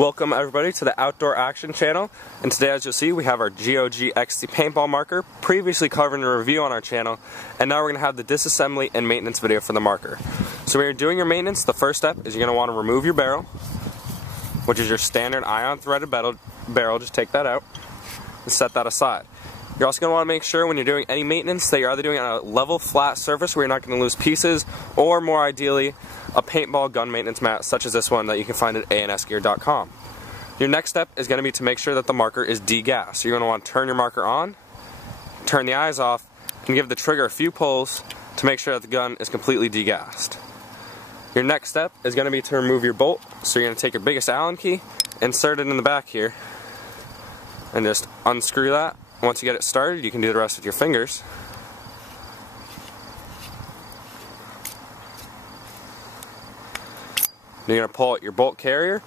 Welcome everybody to the Outdoor Action channel, and today, as you'll see, we have our GOG Extcy paintball marker, previously covered in a review on our channel, and now we're going to have the disassembly and maintenance video for the marker. So when you're doing your maintenance, the first step is you're going to want to remove your barrel, which is your standard ion threaded barrel. Just take that out and set that aside. You're also going to want to make sure when you're doing any maintenance that you're either doing it on a level, flat surface where you're not going to lose pieces, or more ideally, a paintball gun maintenance mat such as this one that you can find at ansgear.com. Your next step is going to be to make sure that the marker is degassed. You're going to want to turn your marker on, turn the eyes off, and give the trigger a few pulls to make sure that the gun is completely degassed. Your next step is going to be to remove your bolt. So you're going to take your biggest Allen key, insert it in the back here, and just unscrew that. Once you get it started, you can do the rest with your fingers. You're going to pull out your bolt carrier,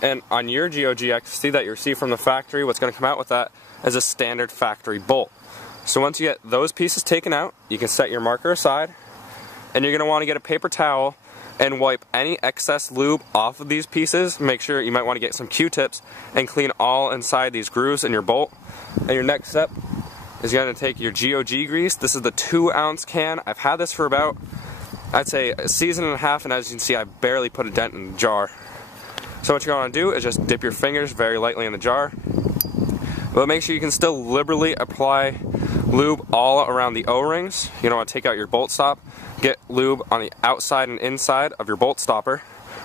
and on your GOG Extcy that you receive from the factory, what's going to come out with that is a standard factory bolt. So once you get those pieces taken out, you can set your marker aside, and you're going to want to get a paper towel and wipe any excess lube off of these pieces. Make sure you might want to get some Q-tips and clean all inside these grooves in your bolt. And your next step is you're going to take your GOG grease. This is the 2-ounce can. I've had this for about, I'd say, a season and a half, and as you can see, I barely put a dent in the jar. So what you're going to do is just dip your fingers very lightly in the jar, but make sure you can still liberally apply lube all around the O-rings. You don't want to take out your bolt stop. Get lube on the outside and inside of your bolt stopper,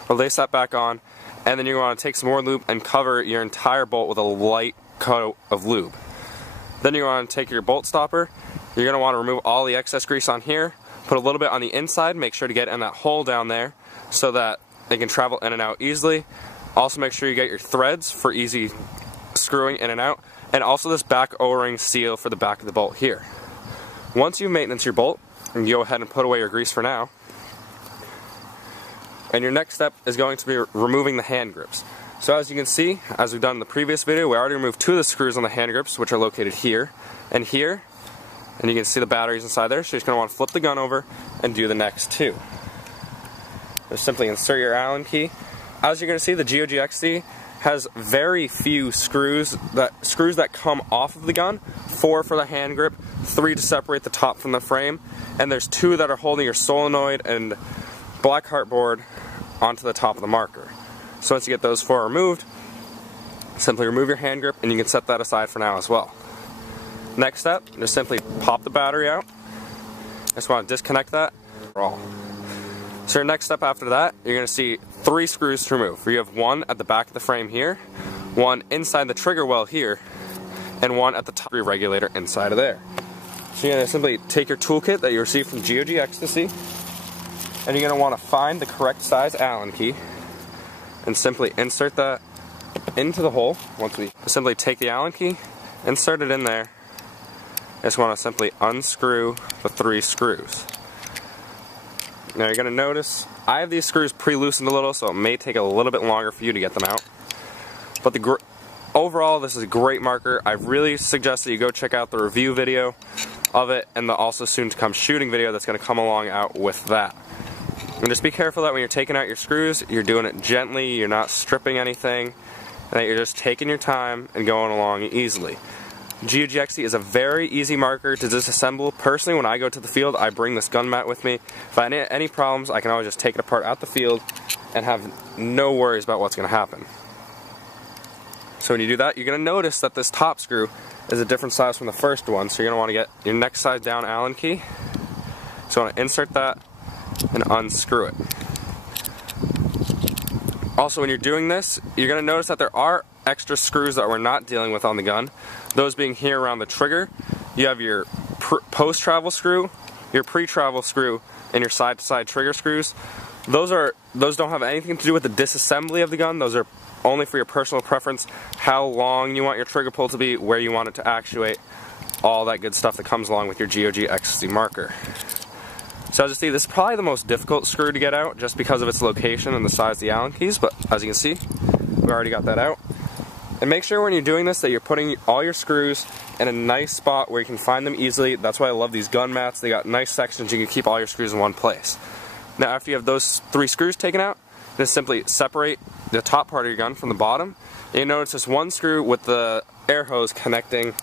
release that back on, and then you're going to take some more lube and cover your entire bolt with a light coat of lube. Then you're going to take your bolt stopper, you're going to want to remove all the excess grease on here, put a little bit on the inside, make sure to get in that hole down there so that they can travel in and out easily. Also make sure you get your threads for easy screwing in and out, and also this back O-ring seal for the back of the bolt here. Once you maintenance your bolt, you can go ahead and put away your grease for now. And your next step is going to be removing the hand grips. So as you can see, as we've done in the previous video, we already removed 2 of the screws on the hand grips, which are located here and here. And you can see the batteries inside there, so you're just going to want to flip the gun over and do the next 2. Just simply insert your Allen key. As you're going to see, the GOG Extcy has very few screws that come off of the gun. 4 for the hand grip, 3 to separate the top from the frame, and there's 2 that are holding your solenoid and black heartboard onto the top of the marker. So once you get those 4 removed, simply remove your hand grip and you can set that aside for now as well. Next step, just simply pop the battery out. Just want to disconnect that. So your next step after that, you're going to see 3 screws to remove. You have 1 at the back of the frame here, 1 inside the trigger well here, and 1 at the top of your regulator inside of there. So you're going to simply take your toolkit that you received from GOG Extcy, and you're going to want to find the correct size Allen key, and simply insert that into the hole. Once we simply take the Allen key, insert it in there, I just want to simply unscrew the 3 screws. Now you're going to notice I have these screws pre-loosened a little, so it may take a little bit longer for you to get them out. But overall, this is a great marker. I really suggest that you go check out the review video of it and the also soon to come shooting video that's going to come along out with that. And just be careful that when you're taking out your screws, you're doing it gently, you're not stripping anything, and that you're just taking your time and going along easily. GOG Extcy is a very easy marker to disassemble. Personally, when I go to the field, I bring this gun mat with me. If I have any problems, I can always just take it apart out the field and have no worries about what's going to happen. So when you do that, you're going to notice that this top screw is a different size from the first one, so you're going to want to get your next size down Allen key. So you want to insert that and unscrew it. Also, when you're doing this, you're going to notice that there are extra screws that we're not dealing with on the gun. Those being here around the trigger. You have your post-travel screw, your pre-travel screw, and your side-to-side trigger screws. Those don't have anything to do with the disassembly of the gun. Those are only for your personal preference, how long you want your trigger pull to be, where you want it to actuate, all that good stuff that comes along with your GOG Extcy marker. So as you see, this is probably the most difficult screw to get out just because of its location and the size of the Allen keys, but as you can see, we already got that out. And make sure when you're doing this that you're putting all your screws in a nice spot where you can find them easily. That's why I love these gun mats. They got nice sections, you can keep all your screws in one place. Now after you have those 3 screws taken out, Just simply separate the top part of your gun from the bottom. And you notice this one screw with the air hose connecting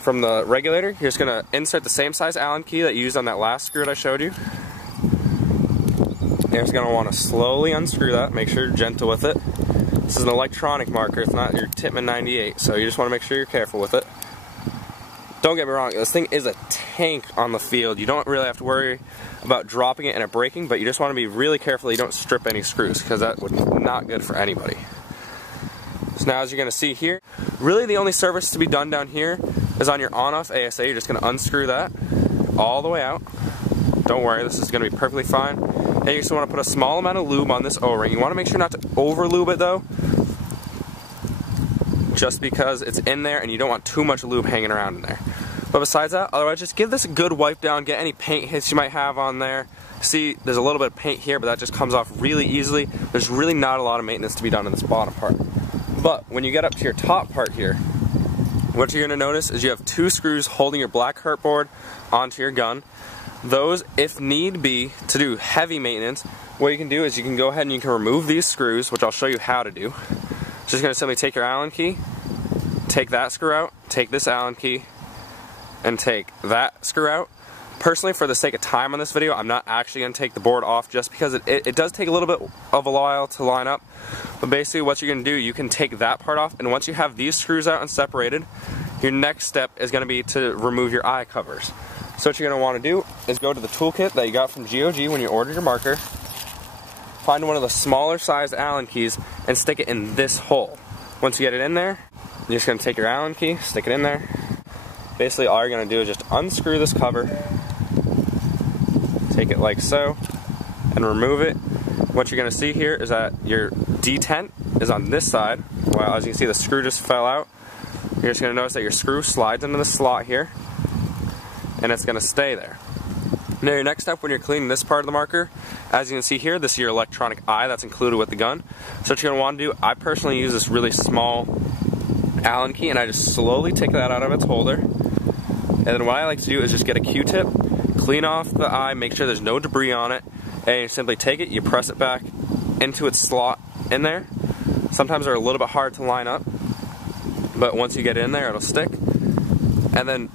from the regulator. You're just going to insert the same size Allen key that you used on that last screw that I showed you. You're just going to want to slowly unscrew that. Make sure you're gentle with it. This is an electronic marker, it's not your Tippmann 98, so you just want to make sure you're careful with it. Don't get me wrong, this thing is a tank on the field. You don't really have to worry about dropping it and it breaking, but you just want to be really careful that you don't strip any screws, because that would be not good for anybody. So now, as you're going to see here, really the only service to be done down here is on your on-off ASA. You're just going to unscrew that all the way out. Don't worry, this is going to be perfectly fine. And you just want to put a small amount of lube on this O-ring. You want to make sure not to over lube it though, just because it's in there and you don't want too much lube hanging around in there. But besides that, otherwise just give this a good wipe down, get any paint hits you might have on there. See, there's a little bit of paint here, but that just comes off really easily. There's really not a lot of maintenance to be done in this bottom part. But when you get up to your top part here, what you're going to notice is you have two screws holding your black hurtboard onto your gun. Those, if need be, to do heavy maintenance, what you can do is you can go ahead and you can remove these screws, which I'll show you how to do. Just going to simply take your Allen key, take that screw out, take this Allen key, and take that screw out. Personally, for the sake of time on this video, I'm not actually going to take the board off just because it does take a little bit of a while to line up. But basically what you're going to do, you can take that part off, and once you have these screws out and separated, your next step is going to be to remove your eye covers. So what you're going to want to do is go to the toolkit that you got from GOG when you ordered your marker, find one of the smaller sized Allen keys, and stick it in this hole. Once you get it in there, you're just going to take your Allen key, stick it in there. Basically all you're going to do is just unscrew this cover, take it like so, and remove it. What you're going to see here is that your detent is on this side. Well, as you can see, the screw just fell out. You're just going to notice that your screw slides into the slot here, and it's going to stay there. Now your next step when you're cleaning this part of the marker, as you can see here, this is your electronic eye that's included with the gun. So what you're going to want to do, I personally use this really small Allen key, and I just slowly take that out of its holder. And then what I like to do is just get a Q-tip, clean off the eye, make sure there's no debris on it, and you simply take it, you press it back into its slot in there. Sometimes they're a little bit hard to line up, but once you get it in there, it'll stick. And then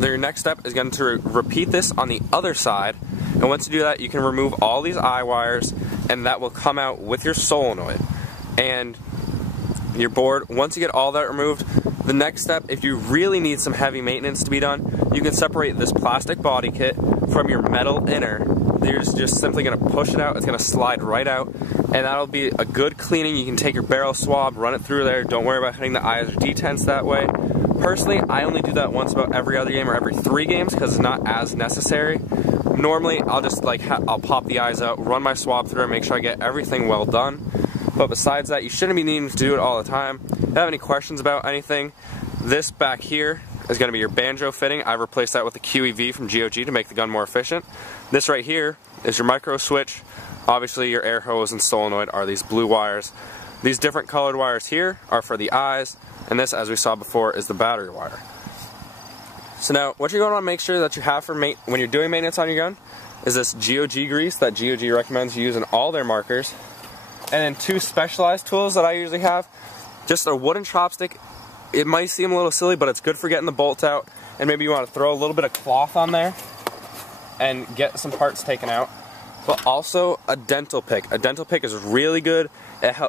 your next step is going to repeat this on the other side, and once you do that, you can remove all these eye wires, and that will come out with your solenoid and your board. Once you get all that removed, the next step, if you really need some heavy maintenance to be done, you can separate this plastic body kit from your metal inner. You're just simply going to push it out, it's going to slide right out, and that'll be a good cleaning. You can take your barrel swab, run it through there, don't worry about hitting the eyes or detents that way. Personally, I only do that once about every other game or every 3 games because it's not as necessary. Normally, I'll just I'll pop the eyes out, run my swab through, and make sure I get everything well done. But besides that, you shouldn't be needing to do it all the time. If you have any questions about anything, this back here is going to be your banjo fitting. I replaced that with a QEV from GOG to make the gun more efficient. This right here is your micro switch. Obviously, your air hose and solenoid are these blue wires. These different colored wires here are for the eyes, and this, as we saw before, is the battery wire. So now, what you're going to want to make sure that you have for when you're doing maintenance on your gun is this GOG grease that GOG recommends you use in all their markers. And then 2 specialized tools that I usually have. Just a wooden chopstick. It might seem a little silly, but it's good for getting the bolts out. And maybe you want to throw a little bit of cloth on there and get some parts taken out. But also a dental pick. A dental pick is really good.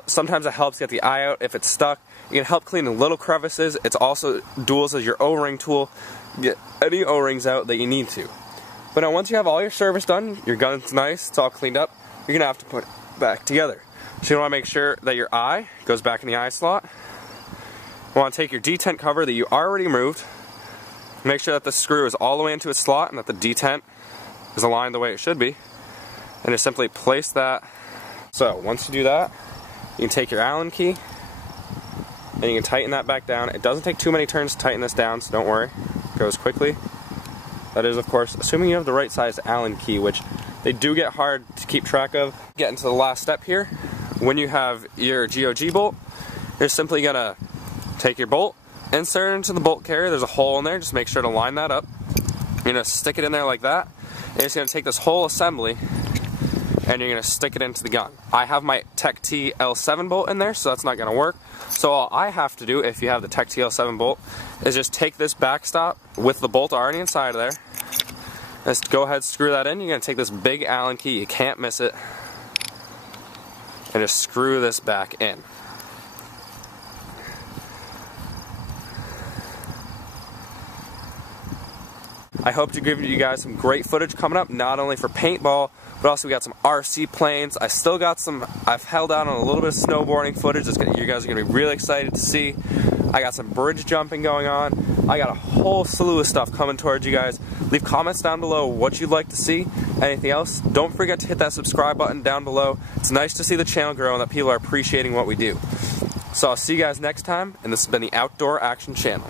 Sometimes it helps get the eye out if it's stuck. It can help clean the little crevices. It's also duals as your O-ring tool. Get any O-rings out that you need to. But now once you have all your service done, your gun's nice, it's all cleaned up, you're going to have to put it back together. So you want to make sure that your eye goes back in the eye slot. You want to take your detent cover that you already removed, make sure that the screw is all the way into its slot and that the detent is aligned the way it should be, and just simply place that. So once you do that, you can take your Allen key and you can tighten that back down. It doesn't take too many turns to tighten this down, so don't worry, it goes quickly. That is, of course, assuming you have the right size Allen key, which they do get hard to keep track of. Getting to the last step here, when you have your GOG bolt, you're simply going to take your bolt, insert it into the bolt carrier. There's a hole in there, just make sure to line that up. You're going to stick it in there like that, and you're just going to take this whole assembly, and and you're going to stick it into the gun. I have my Extcy L7 bolt in there, so that's not going to work. So all I have to do, if you have the Extcy L7 bolt, is just take this backstop with the bolt already inside of there. Just go ahead, screw that in. You're going to take this big Allen key, you can't miss it, and just screw this back in. I hope to give you guys some great footage coming up, not only for paintball, but also we got some RC planes. I still got some, I've held out on a little bit of snowboarding footage that you guys are going to be really excited to see. I got some bridge jumping going on. I got a whole slew of stuff coming towards you guys. Leave comments down below what you'd like to see. Anything else, don't forget to hit that subscribe button down below. It's nice to see the channel grow and that people are appreciating what we do. So I'll see you guys next time, and this has been the Outdoor Action Channel.